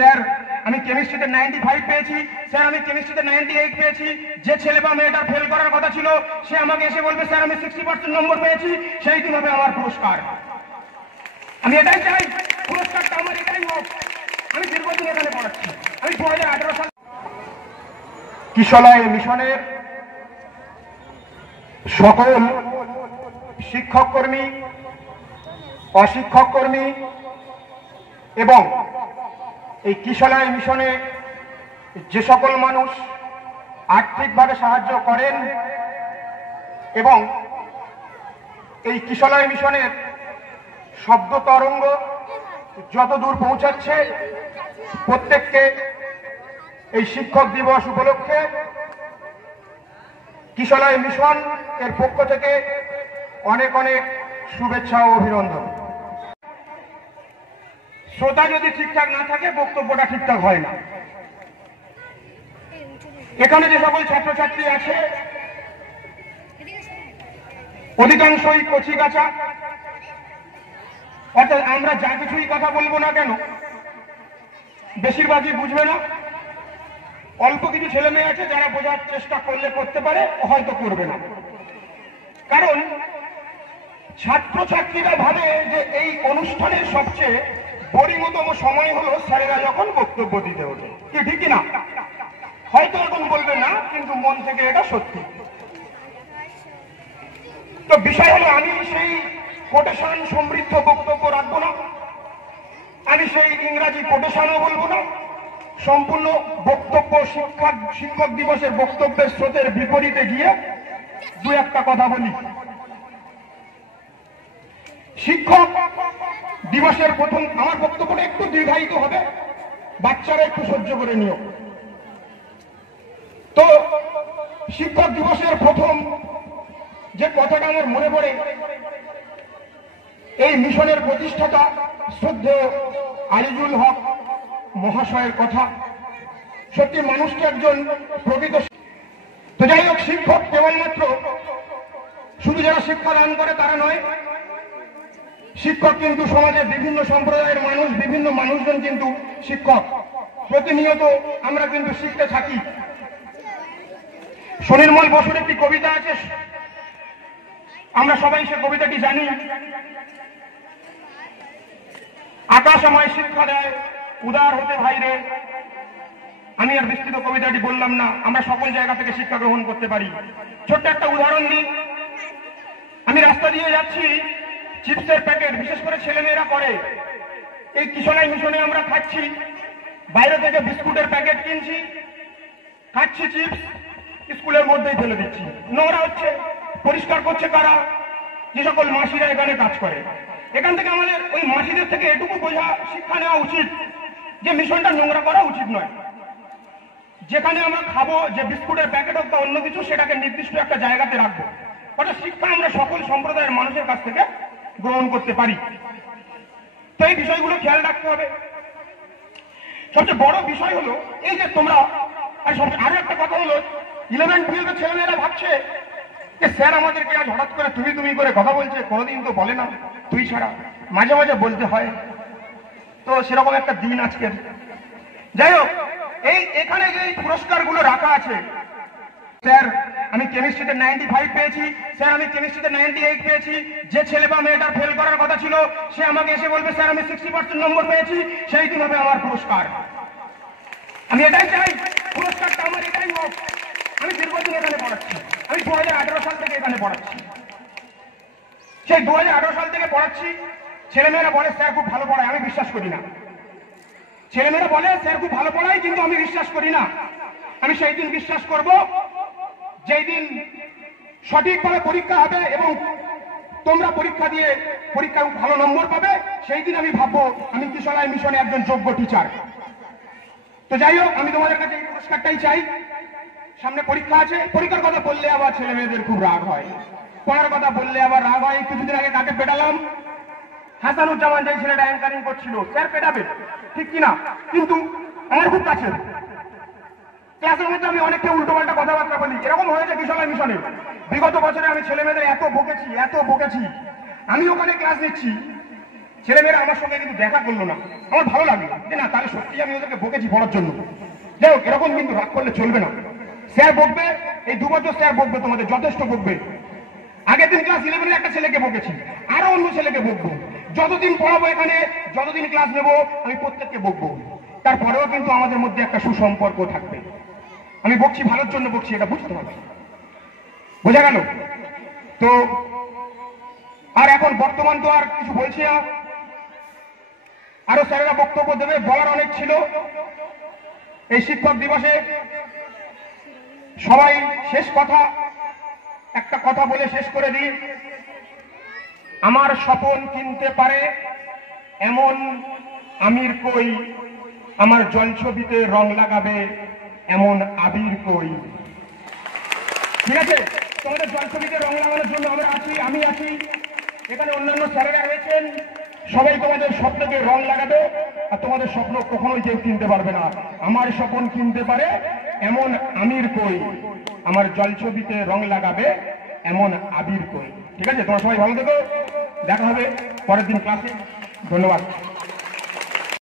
Sir আমি কেমিস্ট্রিতে 95 পেয়েছি, sir আমি কেমিস্ট্রিতে 98 পেয়েছি। যে ছেলে বা মেয়েটা ফেল করার কথা ছিল সে আমাকে এসে বলবে স্যার আমি 60% নম্বর পেয়েছি, সেই দিন হবে আমার পুরস্কার। আমি এটাই চাই, পুরস্কারটা আমার এটাই হোক। আমি দীর্ঘদিন এখানে পড়াচ্ছি, আমি 2018 সাল কিশলয় মিশনের সকল শিক্ষক কর্মী, অশিক্ষক কর্মী এবং এই কিশলয় মিশনে যে সকল মানুষ আর্থিকভাবে সাহায্য করেন এবং এই কিশলয় মিশনের শব্দ তরঙ্গ যত দূর পৌঁছাচ্ছে, প্রত্যেককে এই শিক্ষক দিবস উপলক্ষে কিশলয় মিশন এর পক্ষ থেকে অনেক অনেক শুভেচ্ছা ও অভিনন্দন। শ্রোতা যদি ঠিকঠাক না থাকে বক্তব্যটা ঠিকঠাক হয় না। এখানে যে সকল ছাত্রছাত্রী আছে অধিকাংশই কচিকাঁচা, অর্থাৎ আমরা যা কিছুই কথা বলবো না কেন বেশিরভাগই বুঝবে না। অল্প কিছু ছেলে মেয়ে আছে যারা বোঝার চেষ্টা করলে করতে পারে, হয়তো করবে না। কারণ ছাত্রছাত্রীরা ভাবে যে এই অনুষ্ঠানের সবচেয়ে বোরিংতম সময় হলো স্যারেরা যখন বক্তব্য দিতে ওঠে, কি ঠিক না? হয়তো এখন বলবে না, কিন্তু মন থেকে এটা সত্যি। তো বিষয় হলো আমি সেই কোটেশন সমৃদ্ধ বক্তব্য রাখবো না, আমি সেই ইংরাজি কোটেশনও বলবো না। সম্পূর্ণ বক্তব্য শিক্ষক দিবসের বক্তব্যের স্রোতের বিপরীতে গিয়ে দু একটা কথা বলি। শিক্ষক দিবসের প্রথম আমার বক্তব্যটা একটু দীর্ঘায়িত হবে, বাচ্চারা একটু সহ্য করে নিও। তো শিক্ষক দিবসের প্রথম যে কথাটা আমার মনে পড়ে, এই মিশনের প্রতিষ্ঠাতা শ্রদ্ধেয় আজিজুল হক মহাশয়ের কথা। সত্যি মানুষকে একজন প্রকৃত। তো যাই হোক, শিক্ষক কেবলমাত্র শুধু যারা শিক্ষা দান করে তারা নয়, শিক্ষক কিন্তু সমাজের বিভিন্ন সম্প্রদায়ের মানুষ, বিভিন্ন মানুষজন কিন্তু শিক্ষক। প্রতিনিয়ত আমরা কিন্তু শিখতে থাকি। সুনির্মল বসুর একটি কবিতা আছে, আমরা সবাই সে কবিতাটি জানি। আকাশ আমায় শিক্ষা দেয় উদার হতে ভাইরে। আমি আর বিস্তৃত কবিতাটি বললাম না, আমরা সকল জায়গা থেকে শিক্ষা গ্রহণ করতে পারি। ছোট্ট একটা উদাহরণ দিই। আমি রাস্তা দিয়ে যাচ্ছি, চিপসের প্যাকেট বিশেষ করে ছেলেমেয়েরা করে, এই কিশলয় মিশনে আমরা খাচ্ছি, বাইরে থেকে বিস্কুটের প্যাকেট কিনছি, খাচ্ছি চিপস, স্কুলের মধ্যেই ফেলে দিচ্ছি। নোংরা হচ্ছে, পরিষ্কার করছে কারা? যে সকল মাসিরা এখানে কাজ করে। এখান থেকে আমাদের ওই মাসিদের থেকে এটুকু বোঝা শিক্ষা নেওয়া উচিত যে মিশনটা নোংরা করা উচিত নয়। যেখানে আমরা খাবো, যে বিস্কুটের প্যাকেট হোক বা অন্য কিছু, সেটাকে নির্দিষ্ট একটা জায়গাতে রাখবো। অর্থাৎ শিক্ষা আমরা সকল সম্প্রদায়ের মানুষের কাছ থেকে গ্রহণ করতে পারি। তো এই বিষয়গুলো খেয়াল রাখতে হবে। সবচেয়ে বড় বিষয় হলো এই যে তোমরা, আরো একটা কথা হলো, 11-12 ছেলেমেয়েরা ভাবছে যে স্যার আমাদেরকে আজ হঠাৎ করে তুমি তুমি করে কথা বলছে, কোনোদিন তো বলে না তুই ছাড়া, মাঝে মাঝে বলতে হয়। তো সেরকম একটা দিন আজকের। যাই হোক, এখানে যে পুরস্কারগুলো রাখা আছে, স্যার আমি কেমিস্ট্রিতে 95 পেয়েছি, স্যার আমি কেমিস্ট্রিতে 98 পেয়েছি। যে ছেলে বা মেয়েটা ফেল করার কথা ছিল সে আমাকে এসে বলবে স্যার আমি 60% নম্বর পেয়েছি, সেই দিন হবে আমার পুরস্কার। আমি এটাই চাই, পুরস্কারটা আমার এটাই হোক। আমি দীর্ঘদিন এখানে পড়াচ্ছি, আমি 2018 সাল থেকে এখানে পড়াচ্ছি। সেই 2018 সাল থেকে পড়াচ্ছি। ছেলেমেয়েরা বলে স্যার খুব ভালো পড়ায়, আমি বিশ্বাস করি না। ছেলেমেয়েরা বলে স্যার খুব ভালো পড়ায়, কিন্তু আমি বিশ্বাস করি না। আমি সেই দিন বিশ্বাস করব যেই দিন সঠিকভাবে পরীক্ষা হবে এবং তোমরা পরীক্ষা দিয়ে পরীক্ষায় ভালো নম্বর পাবে, সেই দিন আমি ভাববো আমি কিশলয় মিশনে একজন যোগ্য টিচার। তো যাই হোক, আমি তোমাদের কাছে এই পুরস্কারটাই চাই। সামনে পরীক্ষা আছে, পরীক্ষার কথা বললে আবার ছেলে মেয়েদের খুব রাগ হয়, পড়ার কথা বললে আবার রাগ হয়। কিছুদিন আগে কাকে পেটালাম? হাসানুজ্জামান, যে ছেলেটা অ্যাঙ্কারিং করছিল, স্যার পেটাবে ঠিক কিনা, কিন্তু আমার খুব কাছের। ক্লাসের মধ্যে আমি অনেককে উল্টো পাল্টা কথাবার্তা বলি, এরকম হয়েছে কিশলয় মিশনে। বিগত বছরে আমি ছেলে মেয়েদের এত বকেছি। আমি ওখানে ক্লাস নিচ্ছি, ছেলেমেয়েরা আমার সঙ্গে কিন্তু দেখা করলো না, আমার ভালো লাগলো যে না তাহলে সত্যি আমি ওদেরকে বকেছি পড়ার জন্য। যাই হোক, এরকম কিন্তু রাগ করলে চলবে না। স্যার বকবে, এই 2 বছর স্যার বকবে, তোমাদের যথেষ্ট বকবে। আগের দিন ক্লাস 11-এর একটা ছেলেকে বকেছি, আরো অন্য ছেলেকে বকবো। যতদিন পড়াবো এখানে, যতদিন ক্লাস নেবো, আমি প্রত্যেককে বকবো। তারপরেও কিন্তু আমাদের মধ্যে একটা সুসম্পর্ক থাকবে। আমি বকছি ভালোর জন্য বকছি, এটা বুঝতে হবে। বোঝা গেল তো? আর এখন বর্তমান তো আর কিছু বলছি না, আরো স্যারেরা বক্তব্য দেবে, বলার অনেক ছিল। এই শিক্ষক দিবসে সবাই শেষ কথা, একটা কথা বলে শেষ করে দিই। আমার স্বপন কিনতে পারে এমন আমির কই, আমার জলছবিতে রং লাগাবে এমন আবির কই। ঠিক আছে, তোমাদের জলছবিতে রং লাগানোর জন্য আমরা আছি, আমি আছি, এখানে অন্যান্য স্যারেরা রয়েছেন। সবাই তোমাদের স্বপ্নকে রং লাগাবে, আর তোমাদের স্বপ্ন কখনোই কেউ কিনতে পারবে না। আমার স্বপন কিনতে পারে এমন আমির কই, আমার জলছবিতে রং লাগাবে এমন আবির কই। ঠিক আছে, তোমরা সবাই ভালো থেকো, দেখা হবে পরের দিন ক্লাসে। ধন্যবাদ।